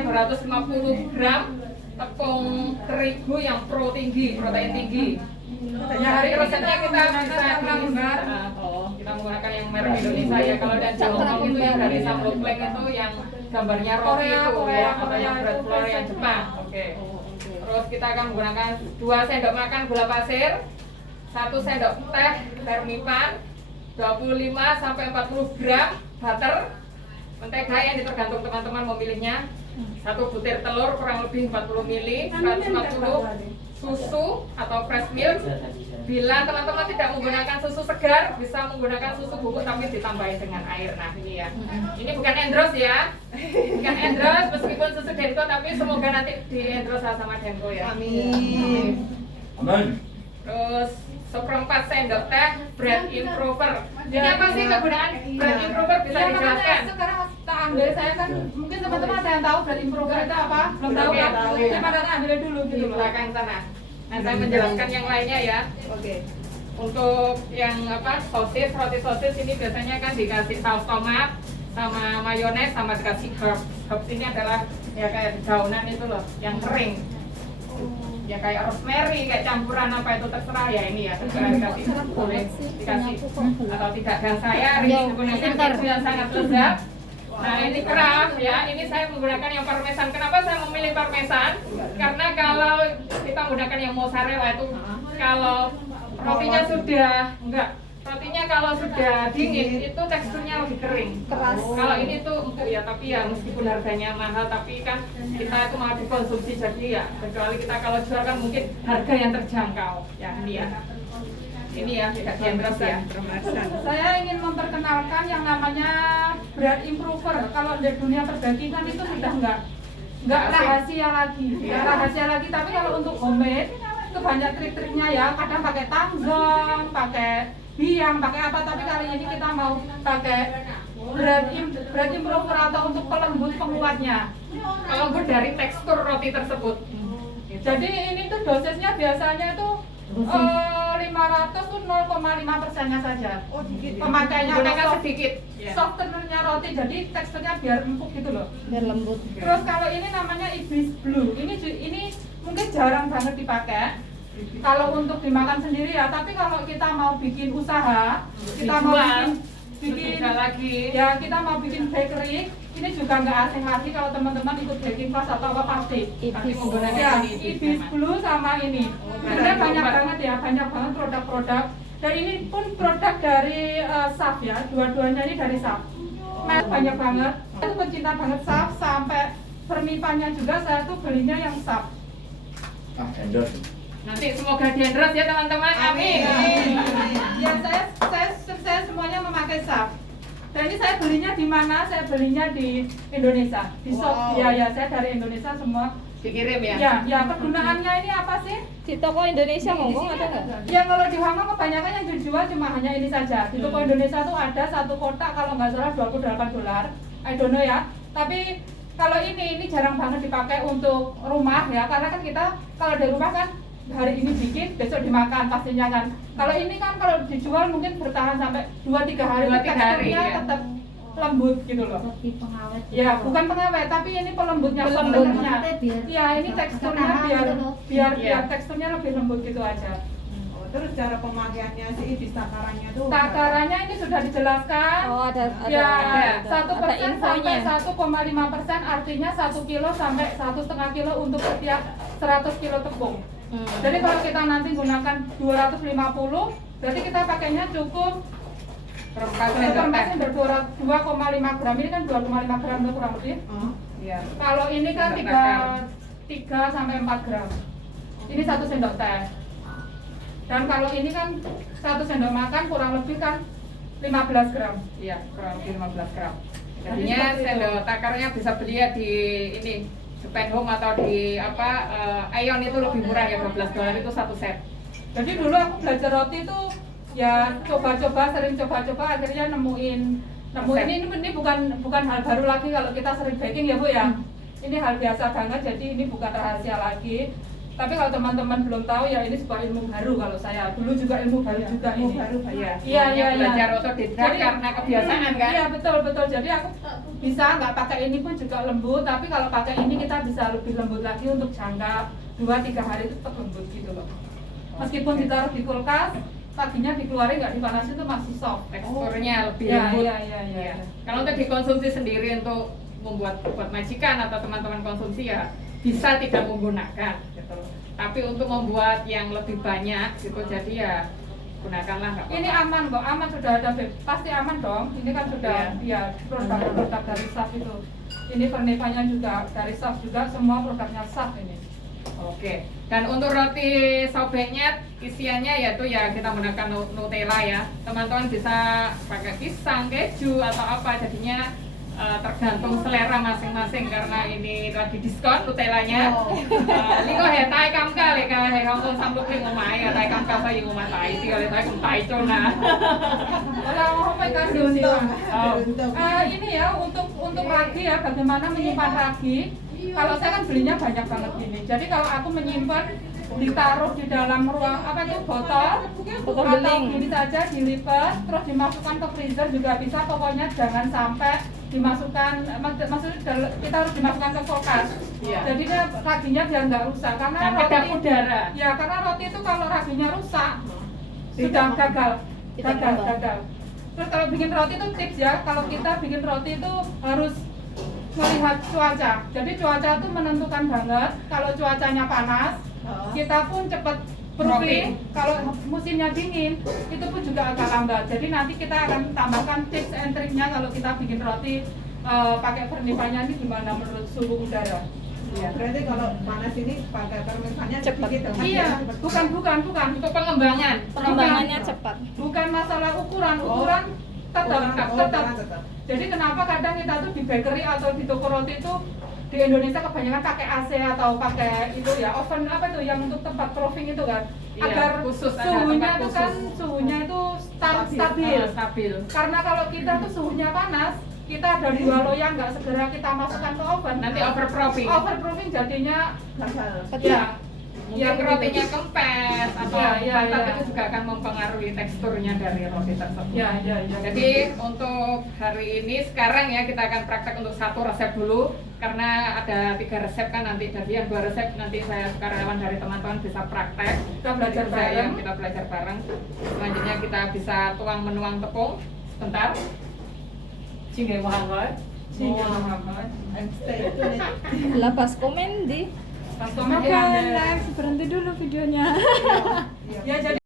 menggunakan 250 gram tepung terigu yang protein tinggi. Dari resepnya kita bisa kita menggunakan yang merek Indonesia ya. Kalau dan Jepang itu yang dari Samlokleng itu yang gambarnya roti itu ya, atau yang bread flour yang Jepang. Oke. Terus kita akan menggunakan 2 sendok makan gula pasir, 1 sendok teh termipan, 25 sampai 40 gram butter, mentega yang tergantung teman-teman memilihnya, 1 butir telur kurang lebih 40 ml, 140 susu atau fresh milk. Bila teman-teman tidak menggunakan susu segar, bisa menggunakan susu bubuk tapi ditambahin dengan air. Nah ini ya, ini bukan endorse ya, bukan endorse meskipun susu Denko, tapi semoga nanti di endorse sama Denko ya. Amin. Amin. Terus 1/4 sendok teh bread improver. Ini apa sih kegunaan bread improver, bisa dijelaskan? Sekarang tak ambil, saya kan mungkin teman-teman ada yang tahu bread improver itu apa? Belum tahu kan? Saya pada ambil dulu Di gitu loh. belakang sana. Nah saya menjelaskan yang lainnya ya. Oke. Untuk yang apa, sosis, roti sosis ini biasanya kan dikasih saus tomat sama mayones sama dikasih herbs. Herbs ini adalah ya kayak daunan itu loh, yang kering. Ya kayak rosemary, kayak campuran apa itu terserah ya, ini ya terserah dikasih, boleh dikasih atau tidak. Dan saya ini menggunakan keju yang sangat lezat. Nah ini kerap ya, ini saya menggunakan yang parmesan. Kenapa saya memilih parmesan? Karena kalau kita menggunakan yang mozzarella itu, kalau rotinya rotinya kalau sudah dingin itu teksturnya lebih kering. Keras. Kalau ini tuh empuk ya, tapi ya meskipun harganya mahal, tapi kan kita itu mau dikonsumsi, jadi ya kecuali kita kalau jual kan mungkin harga yang terjangkau ya. Ini ya tidak diendorse ya. Saya ingin memperkenalkan yang namanya bread improver. Kalau di dunia perbakingan itu sudah nggak rahasia lagi, nggak rahasia lagi. Tapi kalau untuk homemade itu banyak trik-triknya ya. Kadang pakai tanggung, pakai biang, pakai apa. Tapi kali ini kita mau pakai bread improver atau untuk pelembut penguatnya. Pelembut dari tekstur roti tersebut. Jadi ini tuh dosisnya biasanya itu 500 tuh 0,5%-nya saja. Oh, dikit. Pemakainya Gunakan atau sedikit. softenernya roti, jadi teksturnya biar empuk gitu loh. Biar lembut. Terus kalau ini namanya Ibis Blue. Ini mungkin jarang banget dipakai. Kalau untuk dimakan sendiri ya, tapi kalau kita mau bikin usaha, kita mau bikin lagi. ya kita mau bikin bakery, ini juga nggak asing lagi kalau teman-teman ikut baking class atau apa pasti menggunakan ya, ini. Ibis Blue sama ini. Sebenarnya banyak banget ya, banyak banget produk-produk. Dan ini pun produk dari SAF ya, dua-duanya ini dari SAF. Banyak banget. Aku pencinta banget SAF, sampai permipannya juga saya tuh belinya yang SAF. Endorse. Nanti semoga diendorse ya teman-teman. Amin. Ya saya semuanya memakai SAF. Dan ini saya belinya di mana? Saya belinya di Indonesia, di shop. Ya saya dari Indonesia semua. Dikirim ya. Ya kegunaannya ini apa sih? Di toko Indonesia Hongkong ada nggak? Ya kalau di Hongkong kebanyakan yang dijual cuma hanya ini saja. Di toko Indonesia tuh ada satu kotak kalau nggak salah $28. I don't know ya. Tapi kalau ini jarang banget dipakai untuk rumah ya, karena kan kita kalau di rumah kan hari ini bikin, besok dimakan pastinya kan. Kalau ini kan kalau dijual mungkin bertahan sampai 2-3 hari. 2-3 hari ya. Tetap lembut gitu loh. Lebih pengawet. Ya, bukan pengawet, tapi ini pelembutnya. Pelembutnya. Ya, ini teksturnya biar teksturnya lebih lembut gitu aja. Terus cara pemakaiannya si Ibis takarannya tuh Takarannya ini sudah dijelaskan. Oh ada Ya, ada 1% sampai infonya. 1,5%, artinya 1 kilo sampai 1,5 kilo untuk setiap 100 kilo tepung. Jadi kalau kita nanti gunakan 250, berarti kita pakainya cukup Perempat sendok teh. 2,5 gram. Ini kan 2,5 gram tuh kurang lebih. Iya. Kalau ini kan Sendok 3 sampai 4 gram. Ini 1 sendok teh. Dan kalau ini kan 1 sendok makan kurang lebih kan 15 gram. Iya, kurang lebih 15 gram. Jadi Jadinya seperti sendok takarnya bisa beli ya di ini Japan Home atau di apa Aeon, itu lebih murah ya, $12 itu 1 set. Jadi dulu aku belajar roti itu ya sering coba-coba akhirnya nemuin ini bukan hal baru lagi kalau kita sering baking ya Bu ya. Ini hal biasa banget, jadi ini bukan rahasia lagi. Tapi kalau teman-teman belum tahu ya ini sebuah ilmu baru kalau saya. Dulu juga ilmu baru juga Ilmu ini. baru banyak. Iya, Iya, iya, iya. belajar otodidak Jadi- karena kebiasaan kan. Iya betul betul. Jadi aku bisa nggak pakai ini pun juga lembut. Tapi kalau pakai ini kita bisa lebih lembut lagi untuk jangka 2-3 hari itu tetap lembut gitu loh. Meskipun ditaruh di kulkas, paginya dikeluarin nggak dipanasin itu masih soft. Teksturnya lebih Iya, lembut. iya, iya, iya. Kalau untuk dikonsumsi sendiri untuk membuat buat majikan atau teman-teman konsumsi ya bisa tidak menggunakan gitu. Tapi untuk membuat yang lebih banyak gitu jadi ya gunakanlah nggak apa-apa. Ini aman kok, aman sudah ada pasti aman dong. Ini kan sudah ya produk dari SAF itu. Ini pernipanya juga dari SAF juga, semua produknya SAF ini. Oke. Dan untuk roti sobeknya isiannya yaitu ya kita menggunakan Nutella ya. Teman-teman bisa pakai pisang, keju atau apa jadinya tergantung selera masing-masing karena ini lagi diskon Nutellanya. Ini kok hetai kamka le ka he hong kong samluk ling omai hetai kamka sa yung omai tai ti le tai kong tai chona. Kalau mau kasih Beruntung. Oh. Beruntung. ini ya untuk ragi ya bagaimana menyimpan ragi. Kalau saya kan belinya banyak banget gini. Jadi kalau aku menyimpan ditaruh di dalam ruang apa itu botol Botol atau beling. gini saja dilipat terus dimasukkan ke freezer juga bisa. Pokoknya jangan sampai dimasukkan maksudnya kita harus dimasukkan ke kulkas. Iya. Jadi dia raginya biar nggak rusak karena Dan kedap udara. Ya karena roti itu kalau raginya rusak sudah gagal. Tidak kembang. Gagal. Terus kalau bikin roti itu tips ya, kalau kita bikin roti itu harus melihat cuaca. Jadi cuaca itu menentukan banget. Kalau cuacanya panas, kita pun cepat proofing. Kalau musimnya dingin, itu pun juga agak lambat. Jadi nanti kita akan tambahkan tips and triknya kalau kita bikin roti pakai pernipanya ini gimana menurut suhu udara. Iya, berarti kalau panas ini pakai permintaannya Cepat. Iya, bukan. Untuk pengembangan. Pengembangannya cepat. Bukan masalah ukuran tetap. Jadi kenapa kadang kita tuh di bakery atau di toko roti itu di Indonesia kebanyakan pakai AC atau pakai itu ya oven apa tuh yang untuk tempat proofing itu kan Iya, agar khusus, ada suhunya tempat itu kan khusus. suhunya itu stabil. Stabil. Karena kalau kita tuh suhunya panas, kita dari loyang nggak segera kita masukkan ke oven. Nanti overproofing. Overproofing jadinya gagal. ya Mungkin rotinya kempes atau Iya, tapi iya. itu juga akan mempengaruhi teksturnya dari roti tersebut. ya. Jadi untuk hari ini sekarang ya kita akan praktek untuk satu resep dulu karena ada 3 resep kan nanti jadi yang 2 resep nanti saya karyawan dari teman-teman bisa praktek. Kita belajar Jadi saya bareng. kita belajar bareng. Selanjutnya kita bisa tuang menuang tepung sebentar. Cinggai Muhammad. Sehingga Muhammad. Stay tune. Lepas komen di Pas komen Makan, live, berhenti dulu videonya. ya jadi